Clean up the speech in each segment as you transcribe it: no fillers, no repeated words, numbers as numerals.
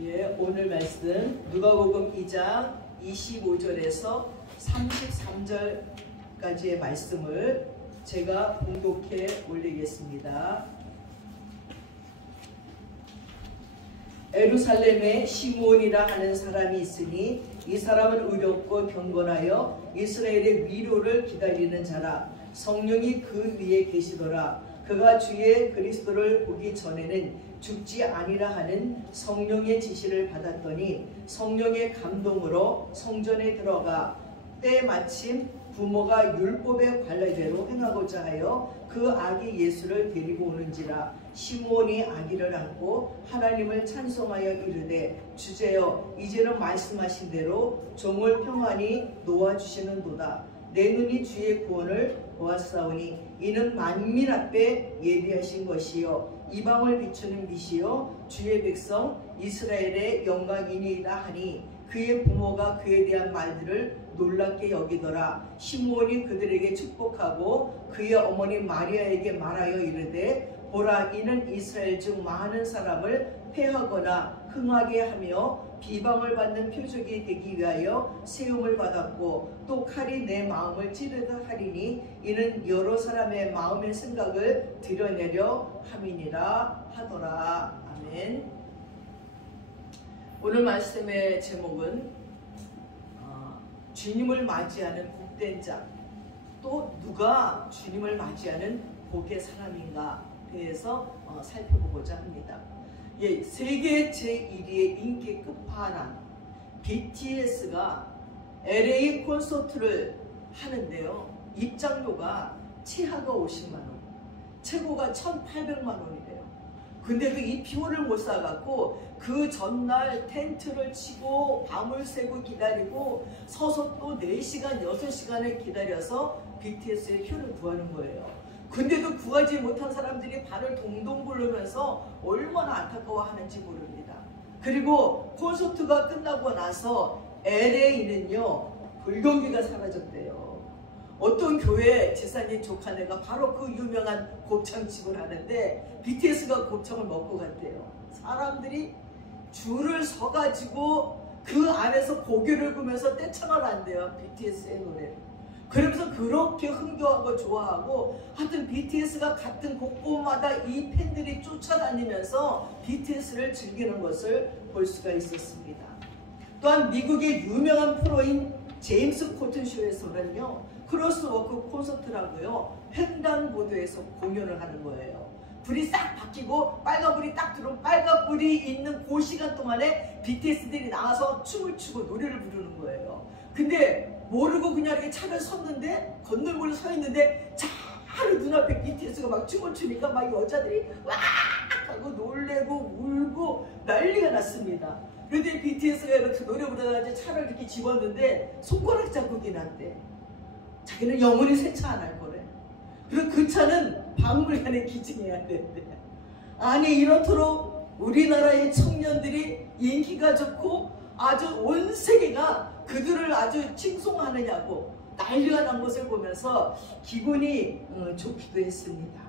예, 오늘 말씀 누가복음 2장 25절에서 33절까지의 말씀을 제가 봉독해 올리겠습니다. 에루살렘에 시므온이라 하는 사람이 있으니 이 사람은 의롭고 경건하여 이스라엘의 위로를 기다리는 자라. 성령이 그 위에 계시더라. 그가 주의 그리스도를 보기 전에는 죽지 아니라 하는 성령의 지시를 받았더니 성령의 감동으로 성전에 들어가 때마침 부모가 율법의 관례대로 행하고자 하여 그 아기 예수를 데리고 오는지라. 시므온이 아기를 안고 하나님을 찬송하여 이르되 주제여 이제는 말씀하신 대로 종을 평안히 놓아주시는도다. 내 눈이 주의 구원을 보았사오니 이는 만민 앞에 예비하신 것이요 이방을 비추는 빛이요 주의 백성 이스라엘의 영광이니이다 하니 그의 부모가 그에 대한 말들을 놀랍게 여기더라. 시므온이 그들에게 축복하고 그의 어머니 마리아에게 말하여 이르되 보라 이는 이스라엘 중 많은 사람을 패하거나 흥하게 하며 비방을 받는 표적이 되기 위하여 세움을 받았고 또 칼이 내 마음을 찌르다 하리니 이는 여러 사람의 마음의 생각을 드러내려 함이니라 하더라. 아멘. 오늘 말씀의 제목은 주님을 맞이하는 복된 자, 또 누가 주님을 맞이하는 복의 사람인가 대해서 살펴보고자 합니다. 예, 세계 제1위의 인기 끝판왕 BTS가 LA 콘서트를 하는데요. 입장료가 최하가 50만원, 최고가 1,800만원이래요. 근데도 이 비용을 못 사갖고 그 전날 텐트를 치고 밤을 새고 기다리고 서서 또 4시간, 6시간을 기다려서 BTS의 표를 구하는 거예요. 근데도 구하지 못한 사람들이 발을 동동 굴르면서 얼마나 안타까워하는지 모릅니다. 그리고 콘서트가 끝나고 나서 LA는요 불경기가 사라졌대요. 어떤 교회 지사님 조카네가 바로 그 유명한 곱창집을 하는데 BTS가 곱창을 먹고 갔대요. 사람들이 줄을 서가지고 그 안에서 고개를 구면서 떼창을 한대요. BTS의 노래를. 그러면서 그렇게 흥겨워하고 좋아하고 하여튼 BTS가 같은 곳곳마다 이 팬들이 쫓아다니면서 BTS를 즐기는 것을 볼 수가 있었습니다. 또한 미국의 유명한 프로인 제임스 코튼 쇼에서는요 크로스워크 콘서트라고요 횡단보도에서 공연을 하는 거예요. 불이 싹 바뀌고 빨간불이 딱 들어오면 빨간불이 있는 그 시간 동안에 BTS들이 나와서 춤을 추고 노래를 부르는 거예요. 근데 모르고 그냥 이렇게 차를 섰는데 건널골로 서 있는데 잘 눈앞에 BTS가 막 춤을 추니까 막 여자들이 와 하고 놀래고 울고 난리가 났습니다. 그런데 BTS가 이렇게 노래 부르다가 차를 이렇게 집었는데 손가락 자국이 났대. 자기는 영원히 세차 안 할 거래. 그리고 그 차는 박물관에 기증해야 된대. 아니 이렇도록 우리나라의 청년들이 인기가 좋고 아주 온 세계가 그들을 아주 칭송하느냐고 난리가 난 것을 보면서 기분이 좋기도 했습니다.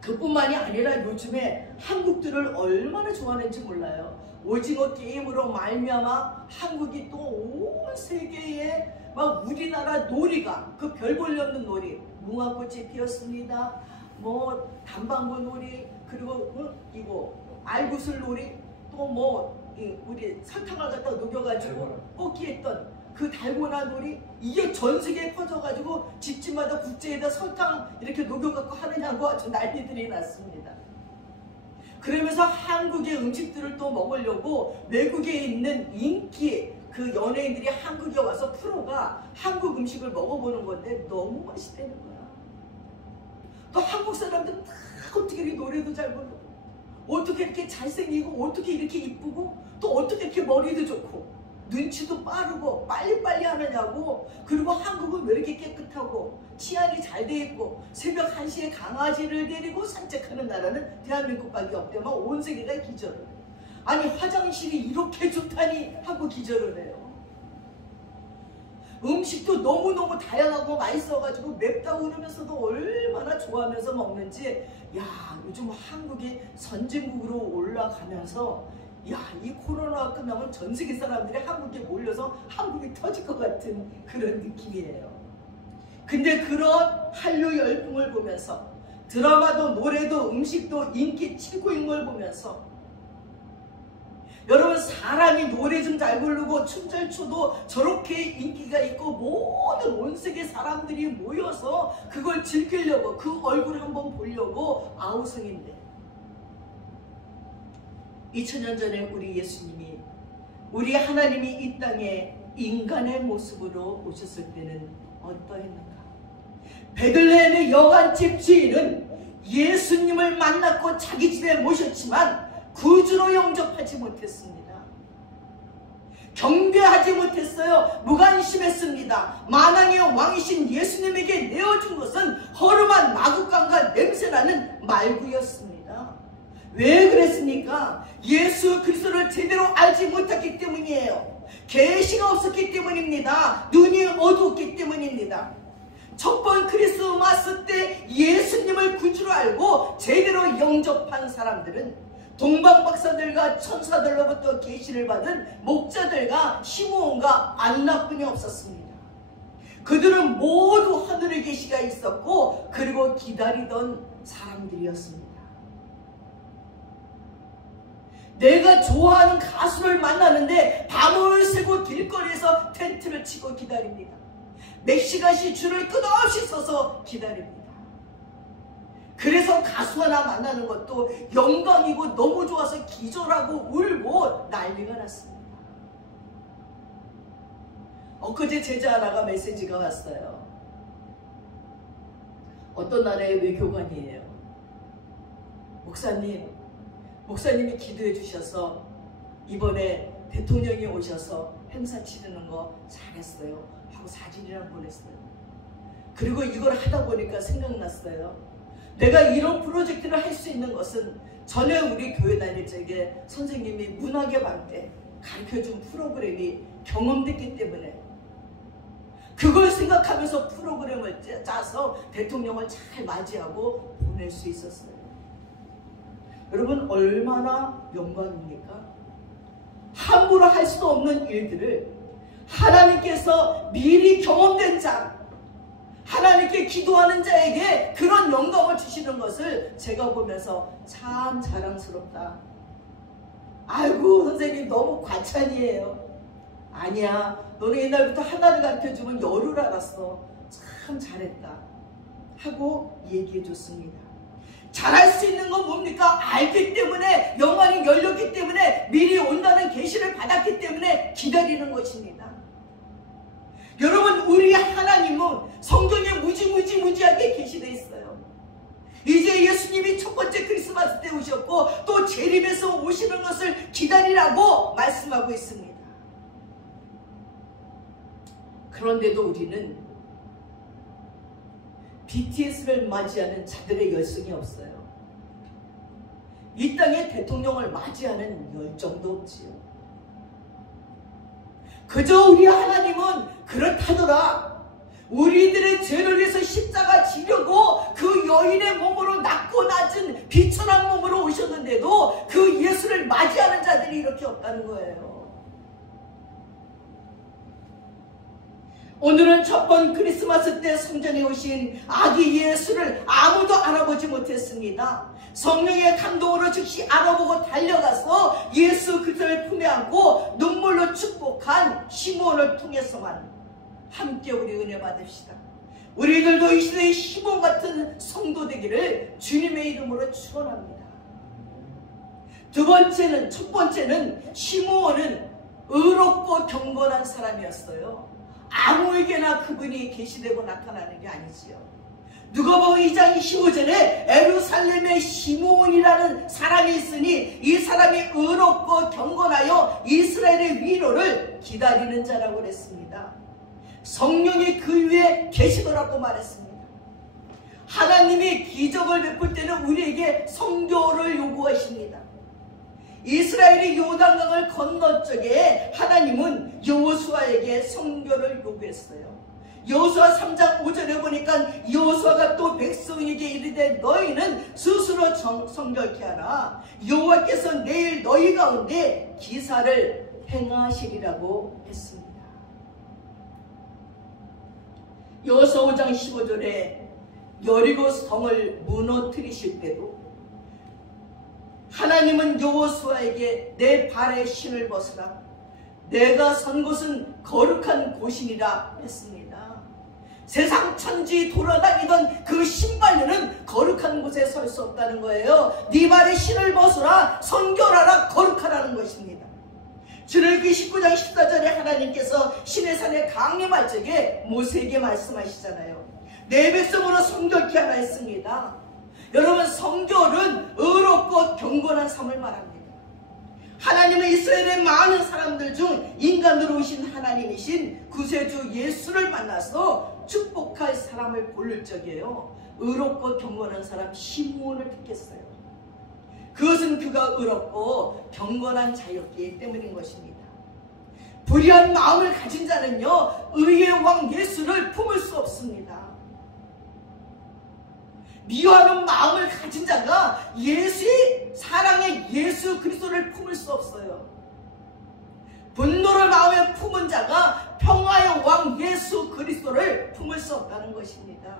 그뿐만이 아니라 요즘에 한국들을 얼마나 좋아하는지 몰라요. 오징어 게임으로 말미암아 한국이 또 온 세계에 막 우리나라 놀이가 그 별 볼일 없는 놀이 무궁화꽃이 피었습니다. 뭐 단방구 놀이 그리고 이거 알구슬 놀이 또 뭐 우리 설탕을 갖다 녹여가지고 뽑기했던 그 달고나 놀이 이게 전 세계에 퍼져가지고 집집마다 국제에다 설탕 이렇게 녹여갖고 하느냐고 아주 난리들이 났습니다. 그러면서 한국의 음식들을 또 먹으려고 외국에 있는 인기 그 연예인들이 한국에 와서 프로가 한국 음식을 먹어보는 건데 너무 맛있다는 거야. 또 한국 사람들 다 어떻게 이렇게 노래도 잘 부르고 어떻게 이렇게 잘생기고 어떻게 이렇게 이쁘고 또 어떻게 이렇게 머리도 좋고 눈치도 빠르고 빨리빨리 하느냐고. 그리고 한국은 왜 이렇게 깨끗하고 치안이 잘 돼 있고 새벽 1시에 강아지를 데리고 산책하는 나라는 대한민국밖에 없대. 막 온 세계가 기절을 해. 아니 화장실이 이렇게 좋다니 하고 기절을 해요. 음식도 너무너무 다양하고 맛있어가지고 맵다고 그러면서도 얼마나 좋아하면서 먹는지. 야 요즘 한국이 선진국으로 올라가면서 야, 이 코로나가 끝나면 전 세계 사람들이 한국에 몰려서 한국이 터질 것 같은 그런 느낌이에요. 근데 그런 한류 열풍을 보면서 드라마도 노래도 음식도 인기 최고인 걸 보면서 여러분, 사람이 노래 좀 잘 부르고 춤 잘 춰도 저렇게 인기가 있고 모든 온 세계 사람들이 모여서 그걸 즐기려고, 그 얼굴 한번 보려고 아우성인데, 2000년 전에 우리 예수님이, 우리 하나님이 이 땅에 인간의 모습으로 오셨을 때는 어떠했는가? 베들레헴의 여관집 주인은 예수님을 만났고 자기 집에 모셨지만 구주로 영접하지 못했습니다. 경배하지 못했어요. 무관심했습니다. 만왕의 왕이신 예수님에게 내어준 것은 허름한 마구간과 냄새나는 말구였습니다. 왜 그랬습니까? 예수 그리스도를 제대로 알지 못했기 때문이에요. 계시가 없었기 때문입니다. 눈이 어두웠기 때문입니다. 첫 번 크리스마스 때 예수님을 구주로 알고 제대로 영접한 사람들은 동방박사들과 천사들로부터 계시를 받은 목자들과 시므온과 안나뿐이 없었습니다. 그들은 모두 하늘의 계시가 있었고 그리고 기다리던 사람들이었습니다. 내가 좋아하는 가수를 만나는데 밤을 새고 길거리에서 텐트를 치고 기다립니다. 몇 시간씩 줄을 끝없이 서서 기다립니다. 그래서 가수 하나 만나는 것도 영광이고 너무 좋아서 기절하고 울고 난리가 났습니다. 엊그제 제자 하나가 메시지가 왔어요. 어떤 나라의 외교관이에요. 목사님이 기도해 주셔서 이번에 대통령이 오셔서 행사 치르는 거 잘했어요 하고 사진이랑 보냈어요. 그리고 이걸 하다 보니까 생각났어요. 내가 이런 프로젝트를 할 수 있는 것은 전에 우리 교회 다닐 적에 선생님이 문학의 방 때 가르쳐준 프로그램이 경험됐기 때문에 그걸 생각하면서 프로그램을 짜서 대통령을 잘 맞이하고 보낼 수 있었어요. 여러분, 얼마나 영광입니까? 함부로 할 수도 없는 일들을 하나님께서 미리 경험된 자, 하나님께 기도하는 자에게 그런 영광을 주시는 것을 제가 보면서 참 자랑스럽다. 아이고 선생님 너무 과찬이에요. 아니야, 너는 옛날부터 하나를 가르쳐주면 열을 알았어. 참 잘했다 하고 얘기해 줬습니다. 잘할 수 있는 건 뭡니까? 알기 때문에, 영안이 열렸기 때문에, 미리 온다는 계시를 받았기 때문에 기다리는 것입니다. 여러분, 우리 하나님은 성경에 무지하게 계시되어 있어요. 이제 예수님이 첫 번째 크리스마스 때 오셨고 또 재림에서 오시는 것을 기다리라고 말씀하고 있습니다. 그런데도 우리는 BTS를 맞이하는 자들의 열성이 없어요. 이 땅에 대통령을 맞이하는 열정도 없지요. 그저 우리 하나님은 그렇다더라. 우리들의 죄를 위해서 십자가 지려고 그 여인의 몸으로 낮고 낮은 비천한 몸으로 오셨는데도 그 예수를 맞이하는 자들이 이렇게 없다는 거예요. 오늘은 첫 번 크리스마스 때 성전에 오신 아기 예수를 아무도 알아보지 못했습니다. 성령의 감동으로 즉시 알아보고 달려가서 예수 그리스도를 품에 안고 눈물로 축복한 시므온을 통해서만 함께 우리 은혜 받읍시다. 우리들도 이 시대의 시므온 같은 성도 되기를 주님의 이름으로 축원합니다. 첫 번째는 시므온은 의롭고 경건한 사람이었어요. 아무에게나 그분이 계시되고 나타나는 게 아니지요. 누가복음 2장 25절에 예루살렘에 시므온이라는 사람이 있으니 이 사람이 의롭고 경건하여 이스라엘의 위로를 기다리는 자라고 그랬습니다. 성령이 그 위에 계시더라고 말했습니다. 하나님이 기적을 베풀 때는 우리에게 성교를 요구하십니다. 이스라엘이 요단강을 건너 적에 하나님은 여호수아에게 성교를 요구했어요. 여호수아 3장 5절에 보니까 여호수아가 또 백성에게 이르되 너희는 스스로 성결케 하라. 여호와께서 내일 너희 가운데 기사를 행하시리라고 했습니다. 여호수아 5장 15절에 여리고 성을 무너뜨리실 때도 하나님은 여호수아에게 내 발에 신을 벗으라. 내가 선 곳은 거룩한 곳이니라 했습니다. 세상 천지 돌아다니던 그 신발류는 거룩한 곳에 설 수 없다는 거예요. 네 발에 신을 벗으라. 성결하라. 거룩하라는 것입니다. 출애굽기 19장 14절에 하나님께서 시내산에 강림할 적에 모세에게 말씀하시잖아요. 내 백성으로 성결케 하라 했습니다. 여러분, 성결은 의롭고 경건한 삶을 말합니다. 하나님은 이스라엘의 많은 사람들 중 인간으로 오신 하나님이신 구세주 예수를 만나서 축복할 사람을 고를 적이에요. 의롭고 경건한 사람 시므온을 택했어요. 그것은 그가 의롭고 경건한 자였기 때문인 것입니다. 불의한 마음을 가진 자는요, 의의 왕 예수를 품을 수 없습니다. 미워하는 마음을 가진 자가 예수의 사랑의 예수 그리스도를 품을 수 없어요. 분노를 마음에 품은 자가 평화의 왕 예수 그리스도를 품을 수 없다는 것입니다.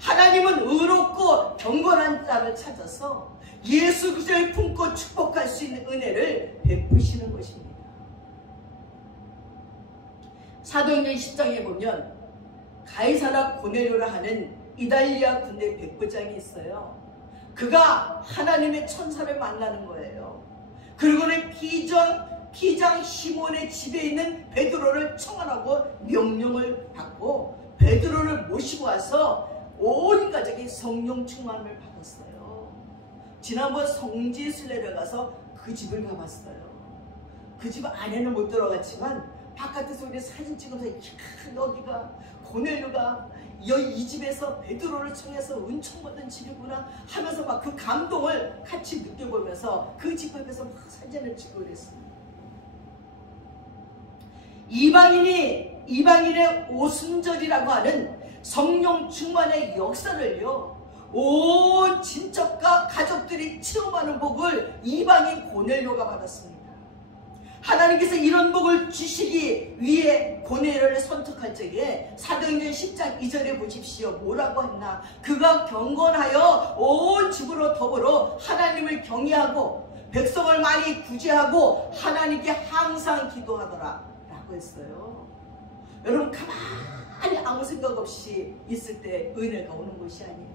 하나님은 의롭고 경건한 자를 찾아서 예수 그리스도를 품고 축복할 수 있는 은혜를 베푸시는 것입니다. 사도행전 10장에 보면 가이사라 고넬료라 하는 이달리아 군대 백부장이 있어요. 그가 하나님의 천사를 만나는 거예요. 그리고는 피장 시몬의 집에 있는 베드로를 청하라고 명령을 받고 베드로를 모시고 와서 온 가족이 성령 충만을 받았어요. 지난번 성지순례를 가서 그 집을 가봤어요. 그 집 안에는 못 들어갔지만 바깥에서 우리 사진 찍으면서 여기가 고넬료가 이 집에서 베드로를 청해서 은총 받은 집이구나 하면서 막 그 감동을 같이 느껴보면서 그 집 앞에서 막 사진을 찍고 그랬습니다. 이방인의 오순절이라고 하는 성령 충만의 역사를요, 온 친척과 가족들이 체험하는 복을 이방인 고넬료가 받았습니다. 하나님께서 이런 복을 주시기 위해 고넬료를 선택할 적에 사도행전 10장 2절에 보십시오. 뭐라고 했나? 그가 경건하여 온 집으로 더불어 하나님을 경외하고 백성을 많이 구제하고 하나님께 항상 기도하더라 라고 했어요. 여러분, 가만히 아무 생각 없이 있을 때 은혜가 오는 것이 아니에요.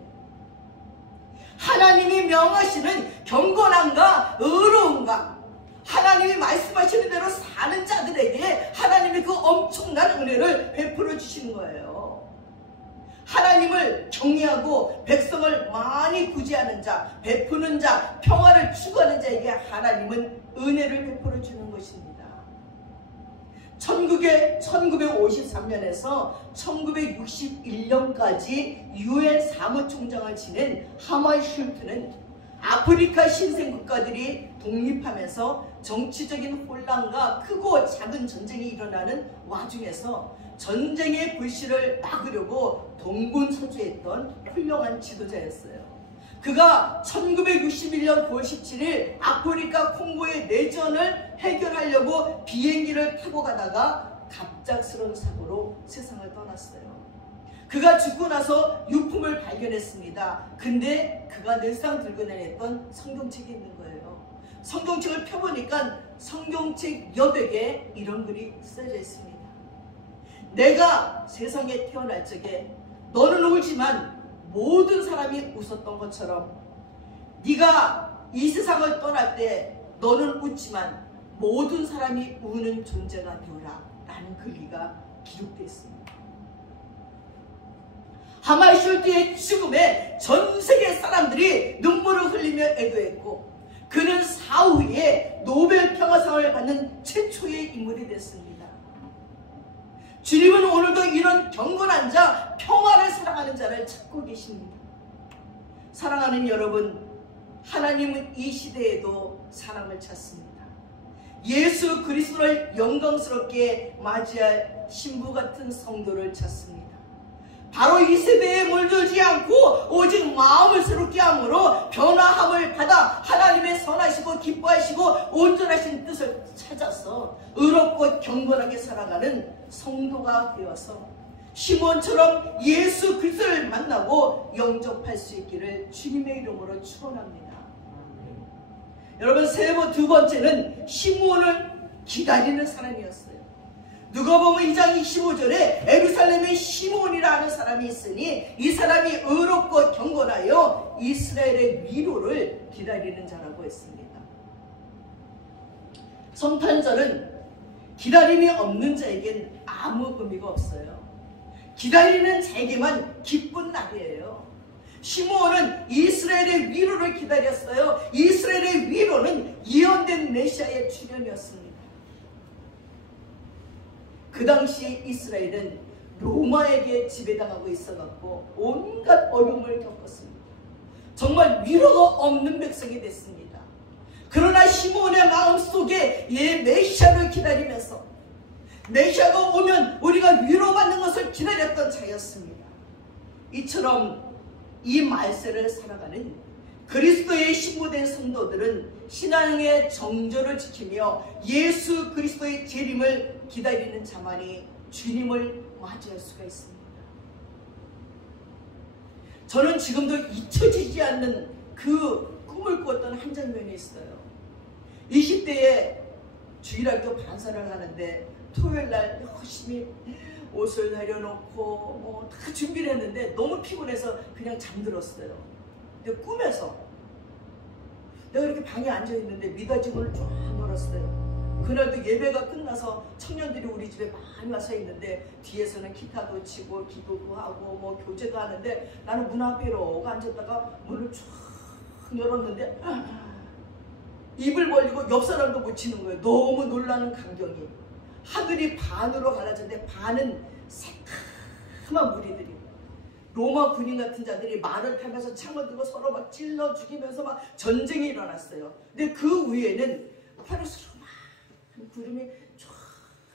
하나님이 명하시는 경건함과 의로움과 하나님이 말씀하시는 대로 사는 자들에게 하나님이 그 엄청난 은혜를 베풀어 주시는 거예요. 하나님을 경외하고 백성을 많이 구제하는 자, 베푸는 자, 평화를 추구하는 자에게 하나님은 은혜를 베풀어 주는 것입니다. 1953년에서 1961년까지 UN 사무총장을 지낸 하마이 슐트는 아프리카 신생국가들이 독립하면서 정치적인 혼란과 크고 작은 전쟁이 일어나는 와중에서 전쟁의 불씨를 막으려고 동분서주했던 훌륭한 지도자였어요. 그가 1961년 9월 17일 아프리카 콩고의 내전을 해결하려고 비행기를 타고 가다가 갑작스러운 사고로 세상을 떠났어요. 그가 죽고 나서 유품을 발견했습니다. 근데 그가 늘상 들고 다녔던 성경책이 있는 거예요. 성경책을 펴보니까 성경책 여백에 이런 글이 써져 있습니다. 내가 세상에 태어날 적에 너는 울지만 모든 사람이 웃었던 것처럼 네가 이 세상을 떠날 때 너는 웃지만 모든 사람이 우는 존재가 되어라 라는 글귀가 기록되어 있습니다. 하마이 슐트의 죽음에 전 세계 사람들이 눈물을 흘리며 애도했고 그는 사후에 노벨 평화상을 받는 최초의 인물이 됐습니다. 주님은 오늘도 이런 경건한 자, 평화를 사랑하는 자를 찾고 계십니다. 사랑하는 여러분, 하나님은 이 시대에도 사랑을 찾습니다. 예수 그리스도를 영광스럽게 맞이할 신부 같은 성도를 찾습니다. 바로 이 세대에 물들지 않고 오직 마음을 새롭게 함으로 변화함을 받아 하나님의 선하시고 기뻐하시고 온전하신 뜻을 찾아서 의롭고 경건하게 살아가는 성도가 되어서 시몬처럼 예수 그리스도를 만나고 영접할 수 있기를 주님의 이름으로 축원합니다. 여러분, 두 번째는 시몬을 기다리는 사람이었어요. 누가복음 2장 25절에 예루살렘에 시몬이라는 사람이 있으니 이 사람이 의롭고 경건하여 이스라엘의 위로를 기다리는 자라고 했습니다. 성탄절은 기다림이 없는 자에겐 아무 의미가 없어요. 기다리는 자에게만 기쁜 날이에요. 시므온은 이스라엘의 위로를 기다렸어요. 이스라엘의 위로는 예언된 메시아의 출현이었습니다. 그 당시에 이스라엘은 로마에게 지배당하고 있어갖고 온갖 어려움을 겪었습니다. 정말 위로가 없는 백성이 됐습니다. 그러나 시므온의 마음속에 메시아를 기다리면서 메시아가 오면 우리가 위로받는 것을 기다렸던 자였습니다. 이처럼 이 말세를 살아가는 그리스도의 신부된 성도들은 신앙의 정절을 지키며 예수 그리스도의 재림을 기다리는 자만이 주님을 맞이할 수가 있습니다. 저는 지금도 잊혀지지 않는 그 꿈을 꾸었던 한 장면이 있어요. 20대에 주일학교 반사를 하는데 토요일날 열심히 옷을 내려놓고 다 준비를 했는데 너무 피곤해서 그냥 잠들었어요. 근데 꿈에서 내가 이렇게 방에 앉아있는데 미닫이문을 쫙 열었어요. 그날도 예배가 끝나서 청년들이 우리 집에 많이 와서 있는데 뒤에서는 기타도 치고 기도도 하고 교제도 하는데 나는 문 앞에 이러고 앉았다가 문을 쫙 열었는데 입을 벌리고 옆 사람도 못 치는 거예요. 너무 놀라는 광경이. 하늘이 반으로 갈라졌는데 반은 새카만 무리들이, 로마 군인 같은 자들이 말을 타면서 창을 들고 서로 막 찔러 죽이면서 막 전쟁이 일어났어요. 근데 그 위에는 파르스름한 구름이 쫙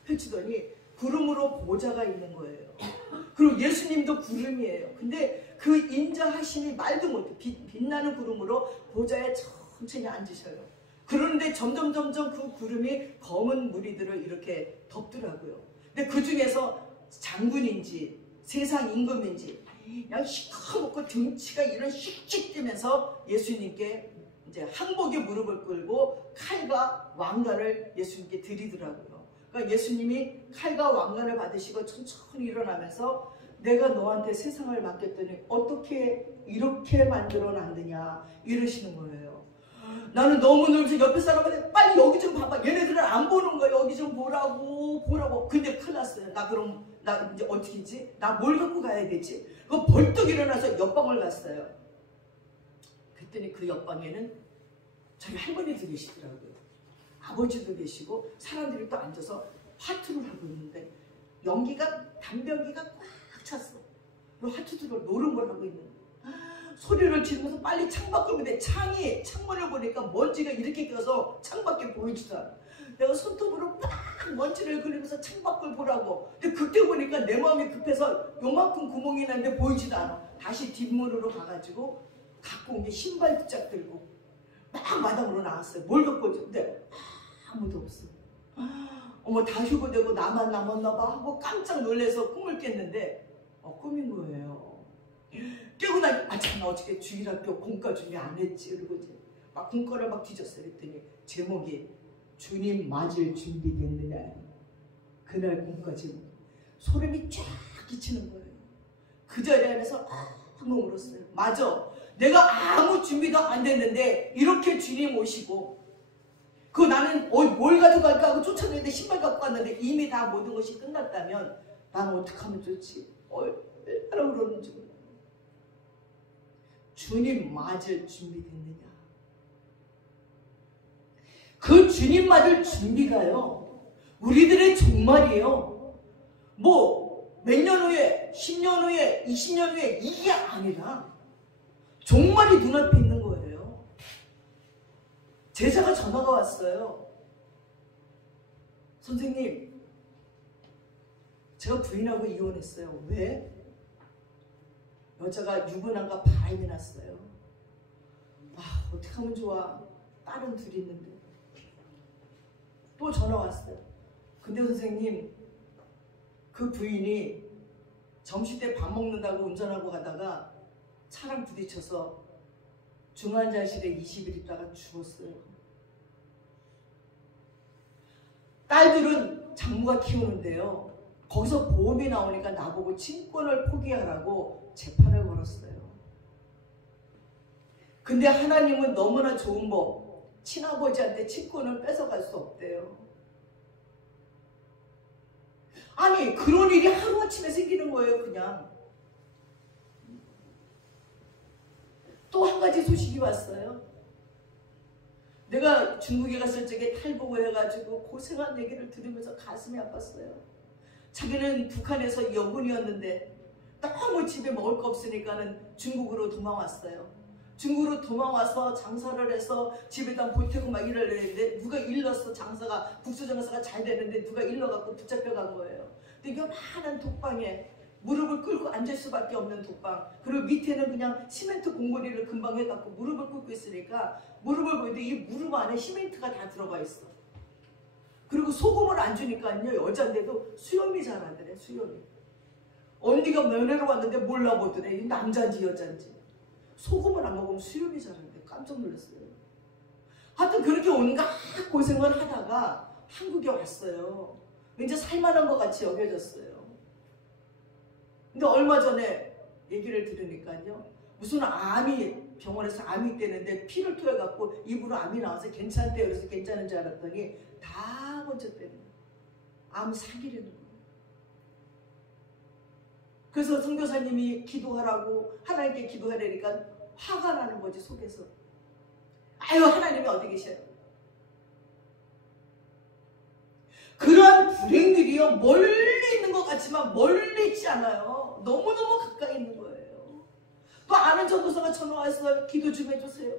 펼치더니 구름으로 보좌가 있는 거예요. 그리고 예수님도 구름이에요. 근데 그 인자하심이 말도 못해 빛나는 구름으로 보좌에 천천히 앉으셔요. 그런데 점점 그 구름이 검은 무리들을 이렇게 덮더라고요. 근데 그 중에서 장군인지 세상 임금인지 그냥 시커멓고 등치가 이런 씩씩 뛰면서 예수님께 이제 항복에 무릎을 꿇고 칼과 왕관을 예수님께 드리더라고요. 그러니까 예수님이 칼과 왕관을 받으시고 천천히 일어나면서 내가 너한테 세상을 맡겼더니 어떻게 이렇게 만들어 놨느냐 이러시는 거예요. 나는 너무 놀라서 옆에 사람한테 빨리 여기 좀 봐봐. 얘네들은 안 보는 거야. 여기 좀 보라고. 근데 큰일 났어요. 나 이제 어떻게 했지? 나 뭘 갖고 가야 되지? 그거 벌떡 일어나서 옆방을 갔어요. 그랬더니 그 옆방에는 저희 할머니도 계시더라고요. 아버지도 계시고 사람들이 또 앉아서 화투를 하고 있는데 담배연기가 꽉 찼어. 그리고 화투들을 노름을 하고 있는 거예요. 소리를 지르면서 빨리 창밖을 보는데 창문을 보니까 먼지가 이렇게 껴서 창밖에 보이지도 않아. 내가 손톱으로 빡 먼지를 그리면서 창밖을 보라고. 근데 그때 보니까 내 마음이 급해서 요만큼 구멍이 났는데 보이지도 않아. 다시 뒷문으로 가가지고 갖고 온 게 신발 붙잡 들고 막 마당으로 나왔어요. 뭘 갖고 오지? 근데 아무도 없어. 어머, 다 휴고되고 나만 남았나 봐 하고 깜짝 놀라서 꿈을 깼는데 꿈인 거예요. 깨고 나니 참 나 어저께 주일학교 공과 준비 안 했지. 그리고 이제 막 공과를 막 뒤졌어요. 그랬더니 제목이 주님 맞을 준비됐느냐. 그날 공과 제목. 소름이 쫙 끼치는 거예요. 그 자리에 안에서 엉엉 울었어요. 맞아. 내가 아무 준비도 안 됐는데 이렇게 주님 오시고 나는 뭘 가져갈까 하고 쫓아내는데 신발 갖고 왔는데 이미 다 모든 것이 끝났다면 난 어떡하면 좋지? 얼마나 울었는지 몰라. 주님 맞을 준비됐느냐. 그 주님 맞을 준비가요 우리들의 종말이에요. 몇 년 후에 10년 후에 20년 후에 이게 아니라 종말이 눈앞에 있는 거예요. 제자가 전화가 왔어요. 선생님, 제가 부인하고 이혼했어요. 왜? 여자가 유부남과 바람이 났어요. 아, 어떻게 하면 좋아. 딸은 둘이 있는데. 또 전화 왔어요. 근데 선생님, 그 부인이 점심때 밥 먹는다고 운전하고 가다가 차랑 부딪혀서 중환자실에 20일 있다가 죽었어요. 딸들은 장모가 키우는데요. 거기서 보험이 나오니까 나보고 친권을 포기하라고 재판을 걸었어요. 근데 하나님은 너무나 좋은 법, 친아버지한테 친권을 뺏어갈 수 없대요. 아니, 그런 일이 하루아침에 생기는 거예요. 그냥. 또 한 가지 소식이 왔어요. 내가 중국에 갔을 적에 탈북을 해가지고 고생한 얘기를 들으면서 가슴이 아팠어요. 자기는 북한에서 여군이었는데 너무 집에 먹을 거 없으니까는 중국으로 도망왔어요. 중국으로 도망와서 장사를 해서 집에다 보태고 막 일을 했는데 누가 일렀어. 장사가, 국수 장사가 잘 되는데 누가 일러갖고 붙잡혀간 거예요. 근데 요만한 독방에 무릎을 꿇고 앉을 수밖에 없는 독방, 그리고 밑에는 그냥 시멘트 공고리를 금방 해갖고 무릎을 꿇고 있으니까 무릎을 보는데 이 무릎 안에 시멘트가 다 들어가 있어. 그리고 소금을 안 주니까요, 여잔데도 수염이 잘 안 되네. 수염이. 언니가 면회로 왔는데 몰라보더래. 남자인지 여잔지. 소금을 안 먹으면 수염이 잘 안 돼. 깜짝 놀랐어요. 하여튼 그렇게 온갖 고생을 하다가 한국에 왔어요. 이제 살만한 것 같이 여겨졌어요. 근데 얼마 전에 얘기를 들으니까요, 무슨 암이, 병원에서 암이 있대는데 피를 토해갖고 입으로 암이 나와서 괜찮대요. 그래서 괜찮은 줄 알았더니 다 번졌대요. 암 사기라는 거예요. 그래서 선교사님이 기도하라고 하나님께 기도하라니까 화가 나는 거지, 속에서. 아유, 하나님이 어디 계셔요? 그러한 불행들이요, 멀리 있는 것 같지만 멀리 있지 않아요. 너무너무 가까이 있는 거예요. 또 아는 전도사가 전화 와서 기도 좀 해주세요.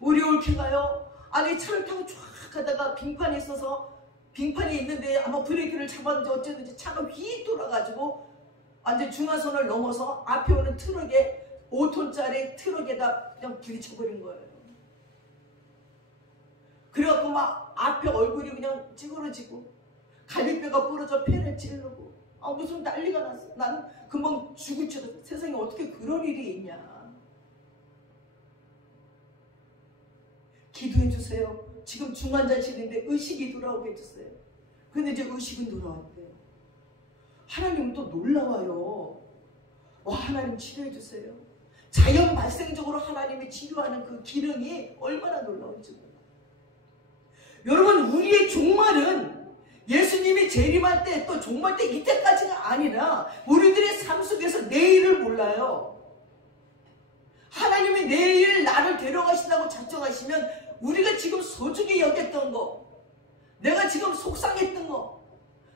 우리 올케가요, 아니 차를 타고 쫙 가다가 빙판이 있어서, 빙판이 있는데 아마 브레이크를 잡았는지 어쨌든지 차가 휙 돌아가지고 완전 중앙선을 넘어서 앞에 오는 트럭에, 5톤짜리 트럭에다 그냥 부딪혀버린 거예요. 그래갖고 막 앞에 얼굴이 그냥 찌그러지고 갈비뼈가 부러져 폐를 찌르고, 아, 무슨 난리가 났어. 난 금방 죽을 줄, 세상에 어떻게 그런 일이 있냐. 기도해 주세요. 지금 중환자실인데 의식이 돌아오게 해주세요. 근데 이제 의식은 돌아왔대요. 하나님은 또 놀라워요. 와, 하나님 치료해 주세요. 자연 발생적으로 하나님이 치료하는 그 기능이 얼마나 놀라운지 몰라요. 여러분, 우리의 종말은 예수님이 재림할 때, 또 종말 때 이때까지가 아니라 우리들의 삶 속에서 내일을 몰라요. 하나님이 내일 나를 데려가신다고 작정하시면 우리가 지금 소중히 여겼던 거, 내가 지금 속상했던 거,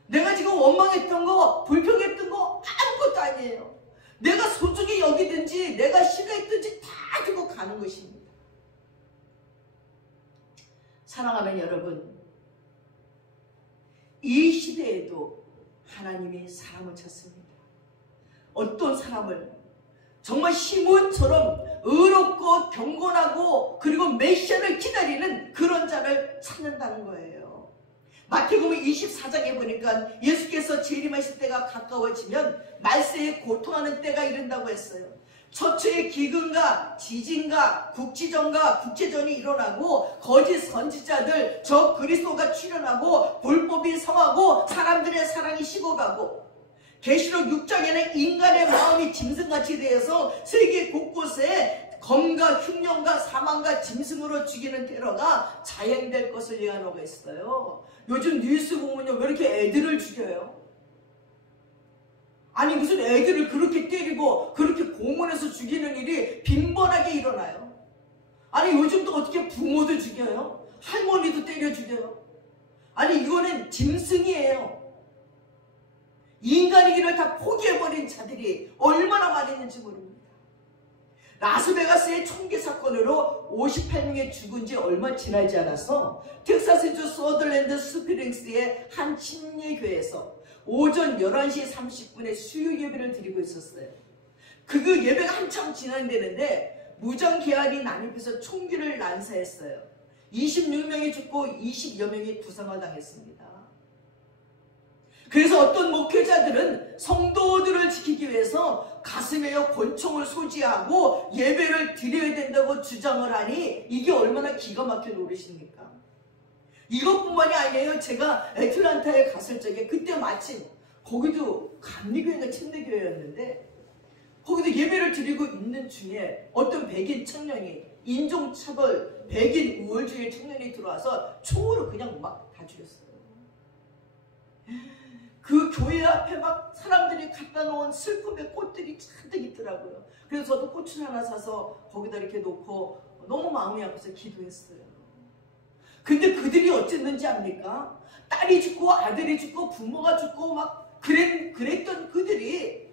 내가 지금 원망했던 거, 불평했던 거 아무것도 아니에요. 내가 소중히 여기든지 내가 싫어했든지 다 두고 가는 것입니다. 사랑하는 여러분, 이 시대에도 하나님이 사람을 찾습니다. 어떤 사람을 정말 시몬처럼 의롭고 경건하고 그리고 메시아를 기다리는 그런 자를 찾는다는 거예요. 마태복음 24장에 보니까 예수께서 재림하실 때가 가까워지면 말세에 고통하는 때가 이른다고 했어요. 처처의 기근과 지진과 국지전과 국제전이 일어나고 거짓 선지자들, 저 그리스도가 출현하고 불법이 성하고 사람들의 사랑이 식어가고, 계시록 6장에는 인간의 마음이 짐승같이 되어서 세계 곳곳에 검과 흉년과 사망과 짐승으로 죽이는 테러가 자행될 것을 예언하고 있어요. 요즘 뉴스 보면요, 왜 이렇게 애들을 죽여요? 아니, 무슨 애들을 그렇게 때리고 그렇게 고문해서 죽이는 일이 빈번하게 일어나요. 아니, 요즘도 어떻게 부모도 죽여요? 할머니도 때려 죽여요? 아니, 이거는 짐승이에요. 인간이기를 다 포기해버린 자들이 얼마나 많이 있는지 모릅니다. 라스베가스의 총기 사건으로 58명이 죽은 지 얼마 지나지 않아서 텍사스주 서덜랜드 스프링스의 한 침례교회에서 오전 11시 30분에 수요 예배를 드리고 있었어요. 그 예배가 한참 진행되는데 무장계열이 난입해서 총기를 난사했어요. 26명이 죽고 20여 명이 부상을 당했습니다. 그래서 어떤 목회자들은 성도들을 지키기 위해서 가슴에 권총을 소지하고 예배를 드려야 된다고 주장을 하니 이게 얼마나 기가 막힌 노릇입니까? 이것뿐만이 아니에요. 제가 애틀란타에 갔을 적에 그때 마침 거기도 감리교회가 침례교회였는데 거기도 예배를 드리고 있는 중에 어떤 백인 청년이 인종차별, 백인 우월주의 청년이 들어와서 총으로 그냥 막 다 죽였어요. 그 교회 앞에 막 사람들이 갖다 놓은 슬픔의 꽃들이 잔뜩 있더라고요. 그래서 저도 꽃을 하나 사서 거기다 이렇게 놓고 너무 마음이 아파서 기도했어요. 근데 그들이 어쨌는지 압니까? 딸이 죽고 아들이 죽고 부모가 죽고 막 그랬던 그들이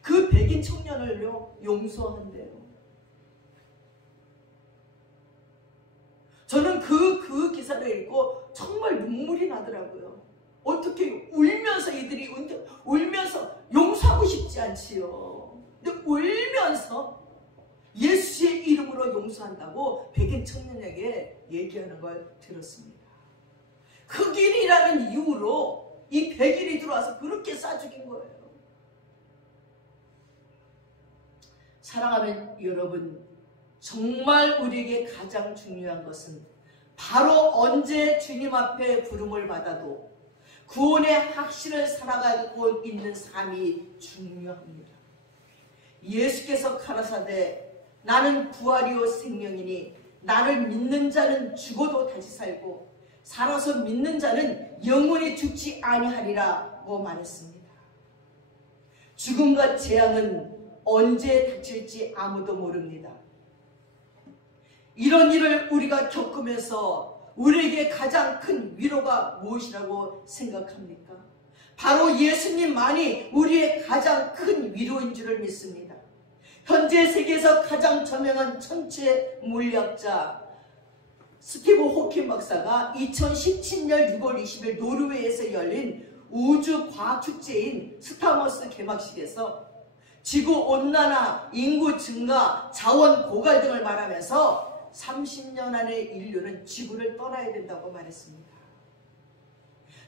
그 백인 청년을요 용서한대요. 저는 그 기사를 읽고 정말 눈물이 나더라고요. 어떻게 울면서 이들이 울면서 용서하고 싶지 않지요. 근데 울면서 예수의 이름으로 용서한다고 백인 청년에게 얘기하는 걸 들었습니다. 흑인이라는 이유로 이 백인이 들어와서 그렇게 쏴 죽인 거예요. 사랑하는 여러분, 정말 우리에게 가장 중요한 것은 바로 언제 주님 앞에 부름을 받아도 구원의 확신을 살아가고 있는 삶이 중요합니다. 예수께서 가라사대 나는 부활이요 생명이니 나를 믿는 자는 죽어도 다시 살고 살아서 믿는 자는 영원히 죽지 아니하리라고 말했습니다. 죽음과 재앙은 언제 닥칠지 아무도 모릅니다. 이런 일을 우리가 겪으면서 우리에게 가장 큰 위로가 무엇이라고 생각합니까? 바로 예수님만이 우리의 가장 큰 위로인 줄을 믿습니다. 현재 세계에서 가장 저명한 천체 물리학자 스티브 호킹 박사가 2017년 6월 20일 노르웨이에서 열린 우주과학축제인 스타워스 개막식에서 지구온난화, 인구 증가, 자원 고갈 등을 말하면서 30년 안에 인류는 지구를 떠나야 된다고 말했습니다.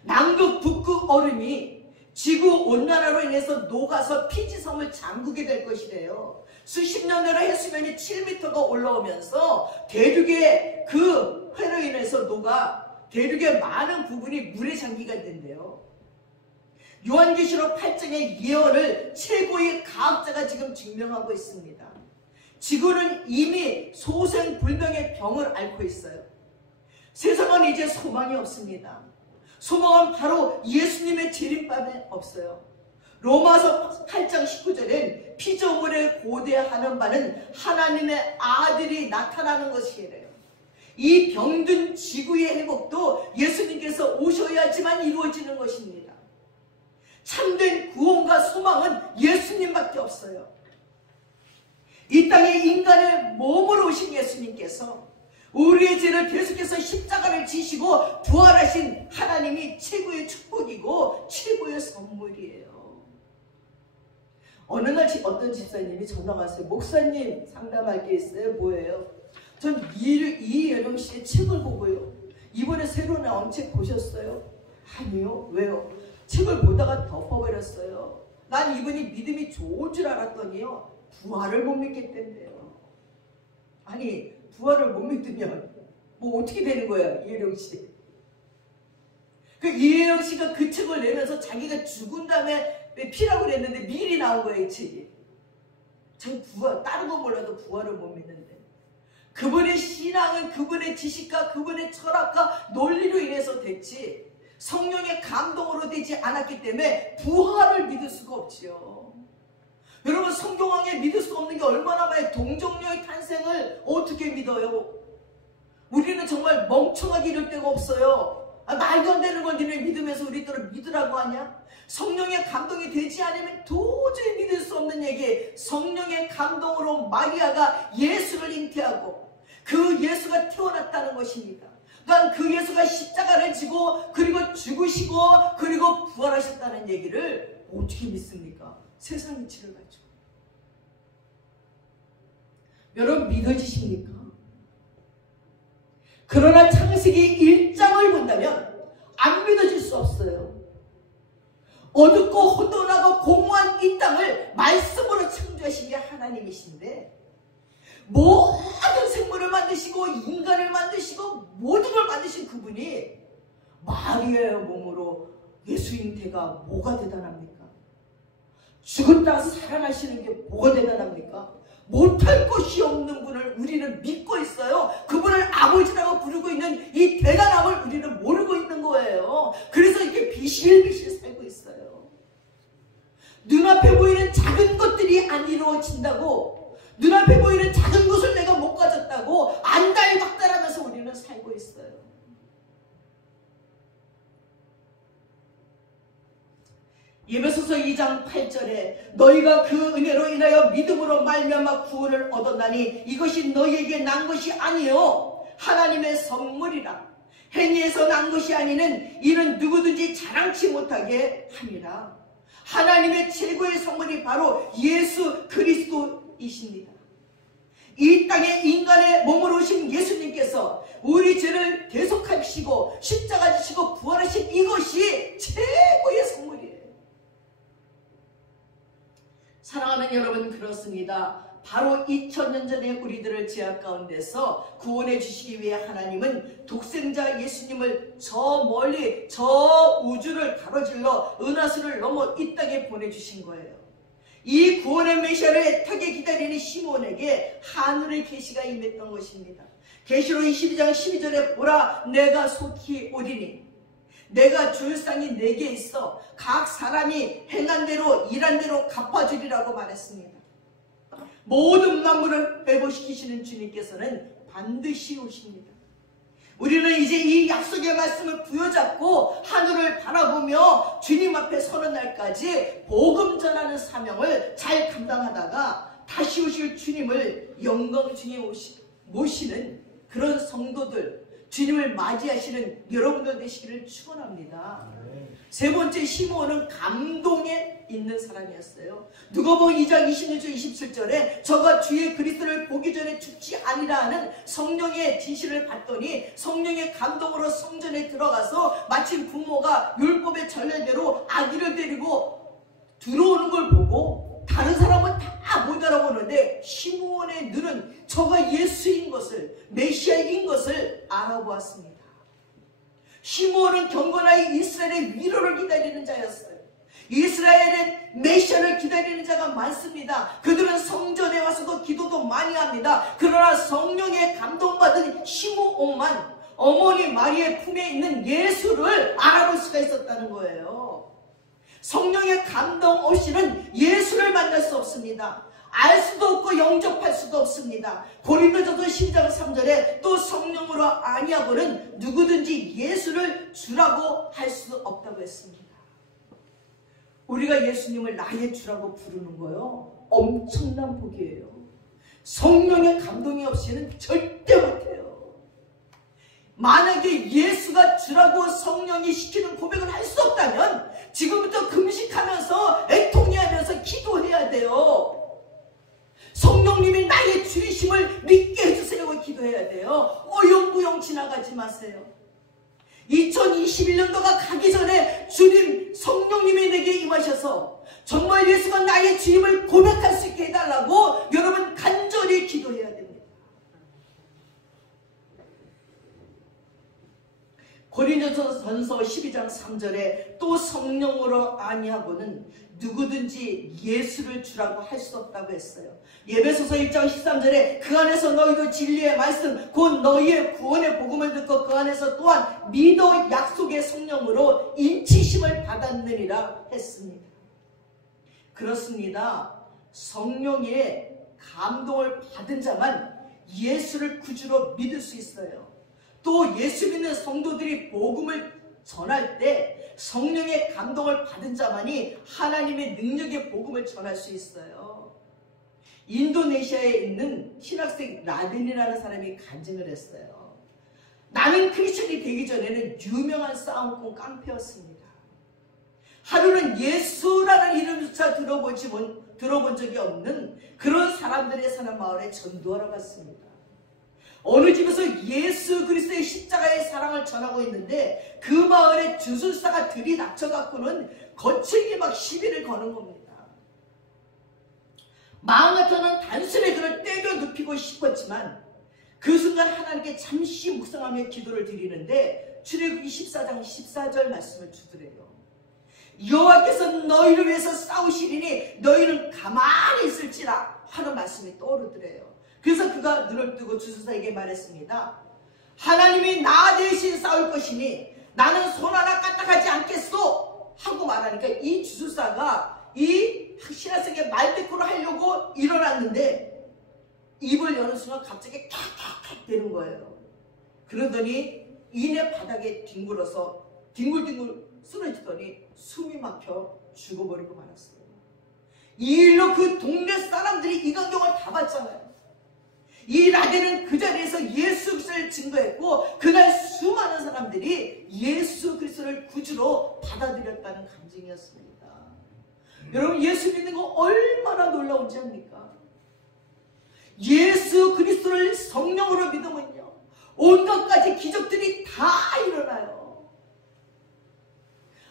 남극, 북극 얼음이 지구온난화로 인해서 녹아서 피지섬을 잠그게 될 것이래요. 수십 년 내로 해수면이 7m가 올라오면서 대륙의 그 회로 인해서 녹아 대륙의 많은 부분이 물에 잠기게 된대요. 요한계시록 8장의 예언을 최고의 과학자가 지금 증명하고 있습니다. 지구는 이미 소생불명의 병을 앓고 있어요. 세상은 이제 소망이 없습니다. 소망은 바로 예수님의 재림밤에 없어요. 로마서 8장 19절엔 피조물에 고대하는 바는 하나님의 아들이 나타나는 것이래요. 이 병든 지구의 회복도 예수님께서 오셔야지만 이루어지는 것입니다. 참된 구원과 소망은 예수님밖에 없어요. 이 땅에 인간의 몸으로 오신 예수님께서 우리의 죄를 계속해서 십자가를 지시고 부활하신 하나님이 최고의 축복이고 최고의 선물이에요. 어느 날 어떤 집사님이 전화가 왔어요. 목사님, 상담할 게 있어요. 뭐예요? 전 이여령 씨의 책을 보고요. 이번에 새로 나온 책 보셨어요? 아니요. 왜요? 책을 보다가 덮어버렸어요. 난 이분이 믿음이 좋은 줄 알았더니요. 부활을 못 믿겠댄대요. 아니, 부활을 못 믿으면 뭐 어떻게 되는 거야, 이여령 씨. 그 이여령 씨가 그 책을 내면서 자기가 죽은 다음에 피라고 그랬는데 미리 나온 거예요, 이 책이. 자기 부활, 다른 건 몰라도 부활을 못 믿는데. 그분의 신앙은 그분의 지식과 그분의 철학과 논리로 인해서 됐지 성령의 감동으로 되지 않았기 때문에 부활을 믿을 수가 없지요. 여러분, 성경왕에 믿을 수 없는 게 얼마나 많아요. 동정녀의 탄생을 어떻게 믿어요? 우리는 정말 멍청하게 이럴 데가 없어요. 말도 안 되는 걸 니네 믿으면서 우리들을 믿으라고 하냐? 성령의 감동이 되지 않으면 도저히 믿을 수 없는 얘기. 성령의 감동으로 마리아가 예수를 잉태하고 그 예수가 태어났다는 것입니다. 그러니까 그 예수가 십자가를 지고 그리고 죽으시고 그리고 부활하셨다는 얘기를 어떻게 믿습니까? 세상 이치를 가지고. 여러분 믿어지십니까? 그러나 창세기 1장을 본다면 안 믿어질 수 없어요. 어둡고 혼돈하고 공허한 이 땅을 말씀으로 창조하신 게 하나님이신데 모든 생물을 만드시고 인간을 만드시고 모든 걸 만드신 그분이 마리아의 몸으로 예수 잉태가 뭐가 대단합니까? 죽었다 살아나시는 게 뭐가 대단합니까? 못할 것이 없는 분을 우리는 믿고 있어요. 그분을 아버지라고 부르고 있는 이 대단함을 우리는 모르고 있는 거예요. 그래서 이렇게 비실비실 살고 있어요. 눈앞에 보이는 작은 것들이 안 이루어진다고, 눈앞에 보이는 작은 것을 내가 못 가졌다고 안달박달하면서 우리는 살고 있어요. 에베소서 2장 8절에 너희가 그 은혜로 인하여 믿음으로 말미암아 구원을 얻었나니 이것이 너희에게 난 것이 아니요 하나님의 선물이라. 행위에서 난 것이 아니는 이는 누구든지 자랑치 못하게 함이라. 하나님의 최고의 선물이 바로 예수 그리스도이십니다. 이 땅에 인간의 몸으로 오신 예수님께서 우리 죄를 대속하시고 십자가 지시고 부활하신 이것이 최고의 선물이에요. 사랑하는 여러분, 그렇습니다. 바로 2000년 전에 우리들을 죄악 가운데서 구원해 주시기 위해 하나님은 독생자 예수님을 저 멀리 저 우주를 가로질러 은하수를 넘어 이 땅에 보내주신 거예요. 이 구원의 메시아를 애타게 기다리는 시몬에게 하늘의 계시가 임했던 것입니다. 계시록 22장 12절에 보라 내가 속히 오리니 내가 줄 상이 내게 있어 각 사람이 행한 대로 일한 대로 갚아주리라고 말했습니다. 모든 만물을 회복시키시는 주님께서는 반드시 오십니다. 우리는 이제 이 약속의 말씀을 부여잡고 하늘을 바라보며 주님 앞에 서는 날까지 복음 전하는 사명을 잘 감당하다가 다시 오실 주님을 영광 중에 모시는 그런 성도들, 주님을 맞이하시는 여러분들 되시기를 축원합니다. 세 번째, 시므온은 감동에 있는 사람이었어요. 누가복음 2장 26절 27절에 저가 주의 그리스도를 보기 전에 죽지 아니라 하는 성령의 지시를 받더니 성령의 감동으로 성전에 들어가서 마침 부모가 율법의 전례대로 아기를 데리고 들어오는 걸 보고 다른 사람은 다 못 알아보는데 시므온의 눈은 저가 예수인 것을, 메시아인 것을 알아보았습니다. 시므온은 경건하여 이스라엘의 위로를 기다리는 자였어요. 이스라엘은 메시아를 기다리는 자가 많습니다. 그들은 성전에 와서도 기도도 많이 합니다. 그러나 성령의 감동받은 시므온만 어머니 마리아의 품에 있는 예수를 알아볼 수가 있었다는 거예요. 성령의 감동 없이는 예수를 만날 수 없습니다. 알 수도 없고 영접할 수도 없습니다. 고린도전서 10장 3절에 또 성령으로 아니하고는 누구든지 예수를 주라고 할 수 없다고 했습니다. 우리가 예수님을 나의 주라고 부르는 거요, 엄청난 복이에요. 성령의 감동이 없이는 절대 못해요. 만약에 예수가 주라고 성령이 시키는 고백을 할 수 없다면 지금부터 금식하면서 애통해하면서 기도해야 돼요. 성령님이 나의 주이심을 믿게 해주세요 기도해야 돼요. 어영부영 지나가지 마세요. 2021년도가 가기 전에 주님 성령님이 내게 임하셔서 정말 예수가 나의 주임을 고백할 수 있게 해달라고 여러분 간절히 기도해야 됩니다. 고린도전서 12장 3절에 또 성령으로 아니하고는 누구든지 예수를 주라고 할 수 없다고 했어요. 에베소서 1장 13절에 그 안에서 너희도 진리의 말씀 곧 너희의 구원의 복음을 듣고 그 안에서 또한 믿어 약속의 성령으로 인치심을 받았느니라 했습니다. 그렇습니다. 성령의 감동을 받은 자만 예수를 구주로 믿을 수 있어요. 또 예수 믿는 성도들이 복음을 전할 때 성령의 감동을 받은 자만이 하나님의 능력의 복음을 전할 수 있어요. 인도네시아에 있는 신학생 라덴이라는 사람이 간증을 했어요. 나는 크리스천이 되기 전에는 유명한 싸움꾼 깡패였습니다. 하루는 예수라는 이름조차 들어본 적이 없는 그런 사람들의 사는 마을에 전도하러 갔습니다. 어느 집에서 예수 그리스도의 십자가의 사랑을 전하고 있는데 그 마을에 주술사가 들이닥쳐갖고는 거칠게 막 시비를 거는 겁니다. 마음 같아서는 단숨에 그를 때려 눕히고 싶었지만 그 순간 하나님께 잠시 묵상하며 기도를 드리는데 출애굽기 14장 14절 말씀을 주더래요. 여호와께서 너희를 위해서 싸우시리니 너희는 가만히 있을지라 하는 말씀이 떠오르더래요. 그래서 그가 눈을 뜨고 주술사에게 말했습니다. 하나님이 나 대신 싸울 것이니 나는 손 하나 까딱하지 않겠소 하고 말하니까 이 주술사가 이 신하에게 말대꾸를 하려고 일어났는데 입을 여는 순간 갑자기 칵칵칵 되는 거예요. 그러더니 이내 바닥에 뒹굴어서 뒹굴뒹굴 쓰러지더니 숨이 막혀 죽어버리고 말았어요. 이 일로 그 동네 사람들이 이 광경을 다 봤잖아요. 이 라덴은 그 자리에서 예수 그리스도를 증거했고 그날 수많은 사람들이 예수 그리스도를 구주로 받아들였다는 간증이었습니다. 여러분, 예수 믿는 거 얼마나 놀라운지 압니까? 예수 그리스도를 성령으로 믿으면요 온갖 가지 기적들이 다 일어나요.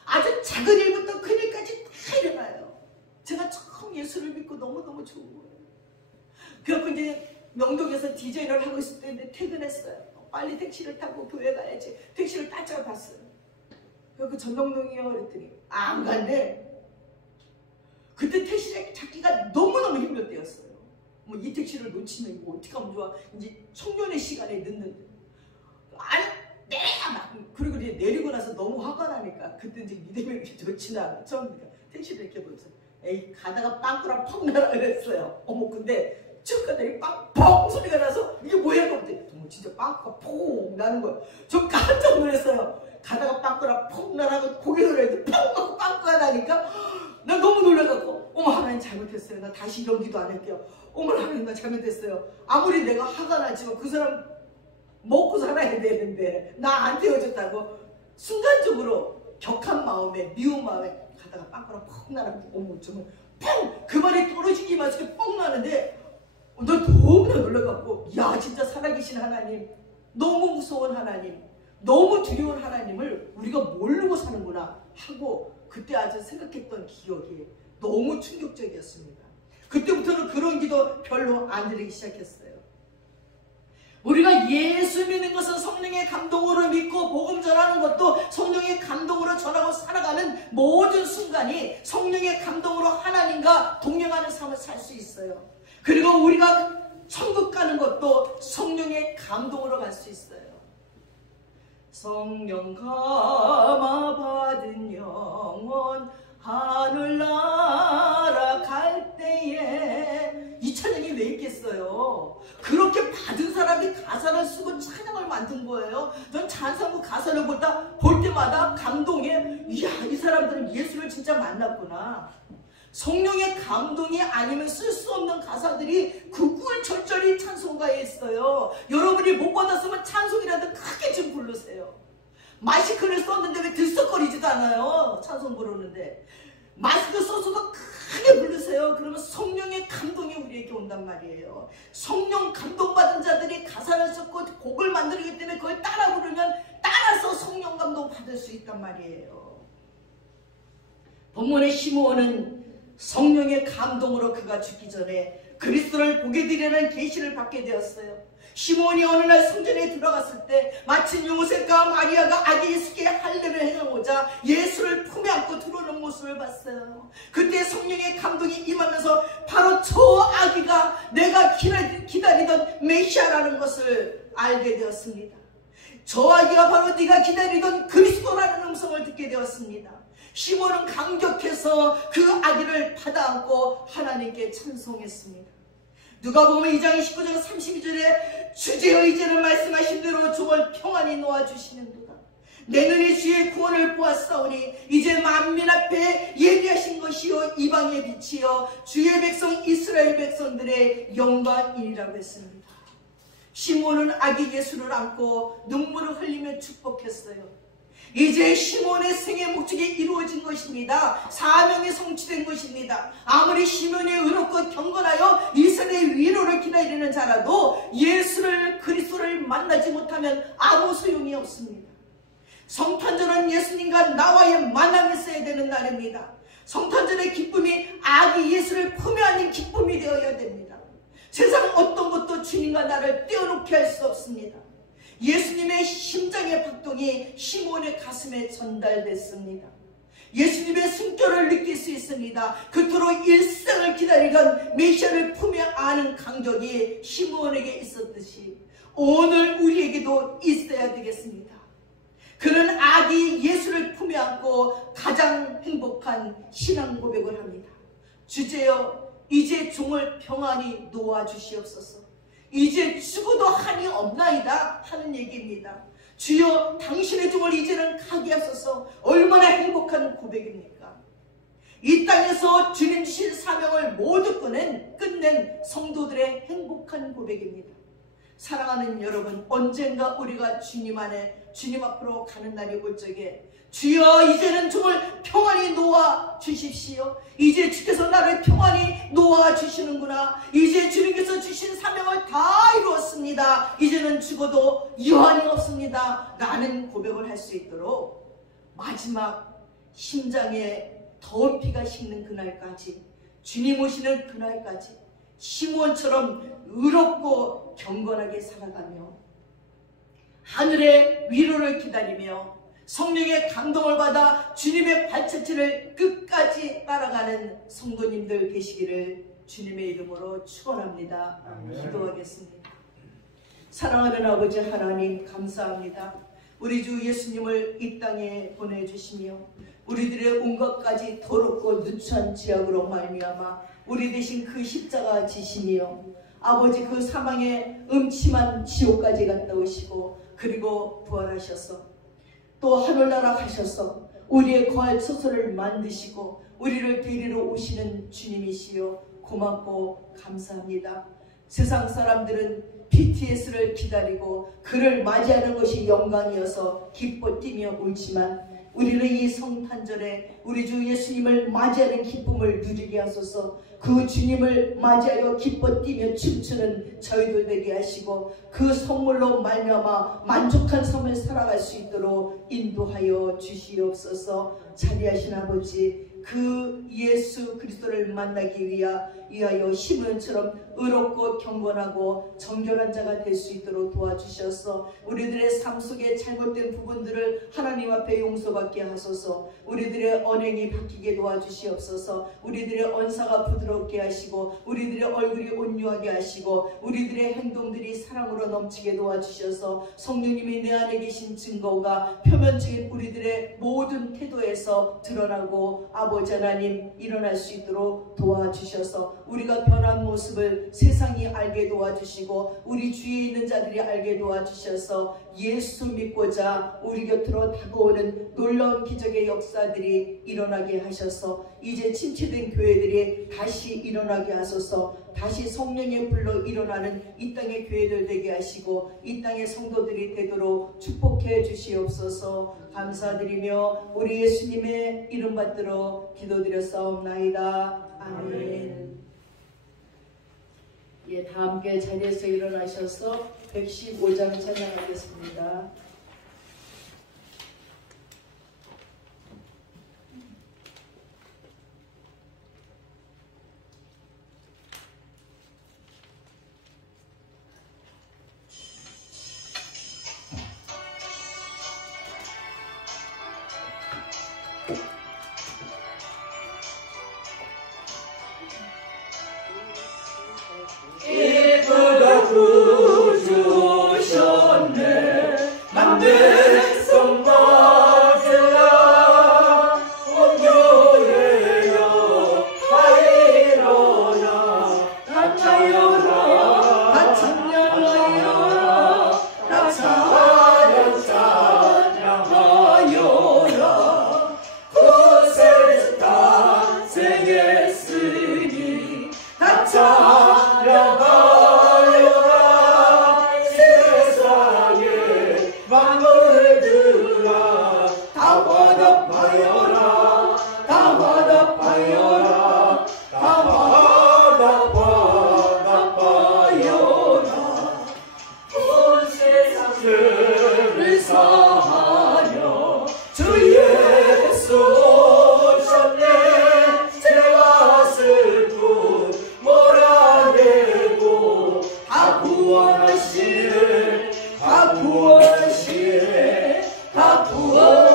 아주 작은 일부터 큰 일까지 다 일어나요. 제가 처음 예수를 믿고 너무너무 좋은 거예요. 그래서 이제 명동에서 디제이를 하고 있을 때 퇴근했어요. 빨리 택시를 타고 교회 가야지. 택시를 딱 잡았어요. 그래서 그 전동동이요 그랬더니 안 간대. 그때 택시를 찾기가 너무너무 힘들 때였어요. 뭐 이 택시를 놓치면 이거 어떻게 하면 좋아. 이제 청년의 시간에 늦는데. 아니 내가 막 그리고 이제 내리고 나서 너무 화가 나니까 그때 이제 믿음이 이렇게 좋지는 않아. 처음이니까 택시를 이렇게 보면서 에이 가다가 빵꾸랑 펑 나라 그랬어요. 어머 근데 쭉 가더니 빵 소리가 나서 이게 뭐야 그랬더니 정말 진짜 빵꾸가 퐁 나는 거예요. 저 깜짝 놀랐어요. 가다가 빵꾸랑 펑 나라고 고개 돌렸는데 펑 하고 빵꾸가 나니까 나 너무 놀라갖고 어머 하나님 잘못했어요. 나 다시 이런 기도 안 할게요. 어머 하나님 나 잘못했어요. 아무리 내가 화가 나지만 그 사람 먹고 살아야 되는데 나 안 태워줬다고 순간적으로 격한 마음에 미운 마음에 가다가 빵꾸랑 펑 나라고 어머 정말 펑 그 말이 떨어지기만 해서 뻥 나는데 나 너무나 놀라갖고 야 진짜 살아계신 하나님 너무 무서운 하나님 너무 두려운 하나님을 우리가 모르고 사는구나 하고 그때 아주 생각했던 기억이 너무 충격적이었습니다. 그때부터는 그런 기도 별로 안 드리기 시작했어요. 우리가 예수 믿는 것은 성령의 감동으로 믿고 복음 전하는 것도 성령의 감동으로 전하고 살아가는 모든 순간이 성령의 감동으로 하나님과 동행하는 삶을 살 수 있어요. 그리고 우리가 천국 가는 것도 성령의 감동으로 갈 수 있어요. 성령 감화 받은 영혼 하늘나라 갈 때에 이 찬양이 왜 있겠어요? 그렇게 받은 사람이 가사를 쓰고 찬양을 만든 거예요. 전 찬송부 가사를 볼 때마다 감동에 이야 이 사람들은 예수를 진짜 만났구나. 성령의 감동이 아니면 쓸 수 없는 가사들이 구구절절히 찬송가에 있어요. 여러분이 못 받았으면 찬송이라도 크게 좀 부르세요. 마이크를 썼는데 왜 들썩거리지도 않아요. 찬송 부르는데 마스크 써서도 크게 부르세요. 그러면 성령의 감동이 우리에게 온단 말이에요. 성령 감동받은 자들이 가사를 썼고 곡을 만들기 때문에 그걸 따라 부르면 따라서 성령 감동 받을 수 있단 말이에요. 본문의 시므온은 성령의 감동으로 그가 죽기 전에 그리스도를 보게 되려는 계시를 받게 되었어요. 시므온이 어느 날 성전에 들어갔을 때 마침 요셉과 마리아가 아기 예수께 할례를 행하고자 예수를 품에 안고 들어오는 모습을 봤어요. 그때 성령의 감동이 임하면서 바로 저 아기가 내가 기다리던 메시아라는 것을 알게 되었습니다. 저 아기가 바로 네가 기다리던 그리스도라는 음성을 듣게 되었습니다. 시므온은 감격해서 그 아기를 받아안고 하나님께 찬송했습니다. 누가복음 2장 19절 32절에 주제여 이제는 말씀하신 대로 종을 평안히 놓아주시는도다. 내 눈이 주의 구원을 보았사오니 이제 만민 앞에 예비하신 것이요 이방의 빛이요 주의 백성 이스라엘 백성들의 영광이라고 했습니다. 시몬은 아기 예수를 안고 눈물을 흘리며 축복했어요. 이제 시몬의 생의 목적이 이루어진 것입니다. 사명이 성취된 것입니다. 아무리 시몬이 의롭고 경건하여 이스라엘의 위로를 기다리는 자라도 예수를 그리스도를 만나지 못하면 아무 소용이 없습니다. 성탄절은 예수님과 나와의 만남이 있어야 되는 날입니다. 성탄절의 기쁨이 아기 예수를 품에 안는 기쁨이 되어야 됩니다. 세상 어떤 것도 주님과 나를 떼어놓게 할 수 없습니다. 예수님의 심장의 박동이 시몬의 가슴에 전달됐습니다. 예수님의 숨결을 느낄 수 있습니다. 그토록 일생을 기다리던 메시아를 품에 안은 감격이 시몬에게 있었듯이 오늘 우리에게도 있어야 되겠습니다. 그는 아기 예수를 품에 안고 가장 행복한 신앙 고백을 합니다. 주제여 이제 종을 평안히 놓아주시옵소서. 이제 죽어도 한이 없나이다 하는 얘기입니다. 주여 당신의 종을 이제는 가게 하소서. 얼마나 행복한 고백입니까? 이 땅에서 주님 주신 사명을 모두 끝낸 성도들의 행복한 고백입니다. 사랑하는 여러분, 언젠가 우리가 주님 앞으로 가는 날이 올 적에 주여 이제는 종을 평안히 놓아 주십시오. 이제 주께서 나를 평안히 놓아 주시는구나. 이제 주님께서 주신 사명을 다 이루었습니다. 이제는 죽어도 유한이 없습니다. 라는 고백을 할 수 있도록 마지막 심장에 더운 피가 식는 그날까지, 주님 오시는 그날까지 시몬처럼 의롭고 경건하게 살아가며 하늘의 위로를 기다리며 성령의 감동을 받아 주님의 발자취를 끝까지 따라가는 성도님들 계시기를 주님의 이름으로 축원합니다. 기도하겠습니다. 사랑하는 아버지 하나님, 감사합니다. 우리 주 예수님을 이 땅에 보내주시며 우리들의 온갖 가지 더럽고 누추한 죄악으로 말미암아 우리 대신 그 십자가 지시며 아버지 그 사망의 음침한 지옥까지 갔다 오시고 그리고 부활하셔서 또 하늘나라 가셔서 우리의 거할 처소를 만드시고 우리를 데리러 오시는 주님이시여 고맙고 감사합니다. 세상 사람들은 BTS를 기다리고 그를 맞이하는 것이 영광이어서 기뻐 뛰며 울지만 우리는 이 성탄절에 우리 주 예수님을 맞이하는 기쁨을 누리게 하소서. 그 주님을 맞이하여 기뻐 뛰며 춤추는 저희들 되게 하시고 그 선물로 말미암아 만족한 삶을 살아갈 수 있도록 인도하여 주시옵소서. 자비하신 아버지, 그 예수 그리스도를 만나기 위하여 시몬처럼 의롭고 경건하고 정결한 자가 될 수 있도록 도와주셔서 우리들의 삶 속에 잘못된 부분들을 하나님 앞에 용서받게 하소서. 우리들의 언행이 바뀌게 도와주시옵소서. 우리들의 언사가 부드럽게 하시고 우리들의 얼굴이 온유하게 하시고 우리들의 행동들이 사랑으로 넘치게 도와주셔서 성령님이 내 안에 계신 증거가 표면적인 우리들의 모든 태도에서 드러나고 아버지 하나님 일어날 수 있도록 도와주셔서 우리가 변한 모습을 세상이 알게 도와주시고 우리 주위에 있는 자들이 알게 도와주셔서 예수 믿고자 우리 곁으로 다가오는 놀라운 기적의 역사들이 일어나게 하셔서 이제 침체된 교회들이 다시 일어나게 하소서. 다시 성령의 불로 일어나는 이 땅의 교회들 되게 하시고 이 땅의 성도들이 되도록 축복해 주시옵소서. 감사드리며 우리 예수님의 이름 받들어 기도드렸사옵나이다. 아멘. 예, 다 함께 자리에서 일어나셔서 115장 찬양하겠습니다. 이쁘다 구주셨네 주 예수 오셨네. 죄와 슬픔 몰아내고 다 구원하시네. 다 구원하시네. 다 구원하시네.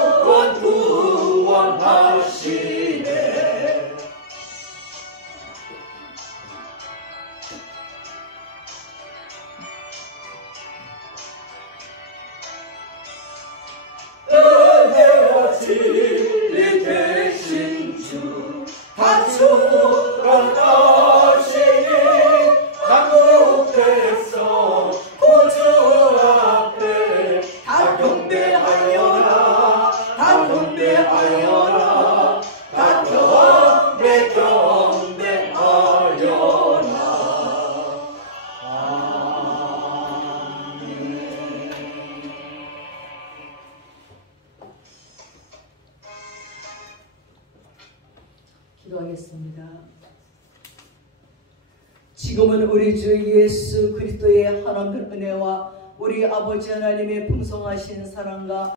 은혜와 진리 되신 주 다 주관하시니 한국 백성 구주 앞에 다 경배하여라. 다 경배하여라. 다 경배하여라. 기도하겠습니다. 지금은 우리 주 예수 그리스도의 하나님의 은혜와 우리 아버지 하나님의 풍성하신 사랑과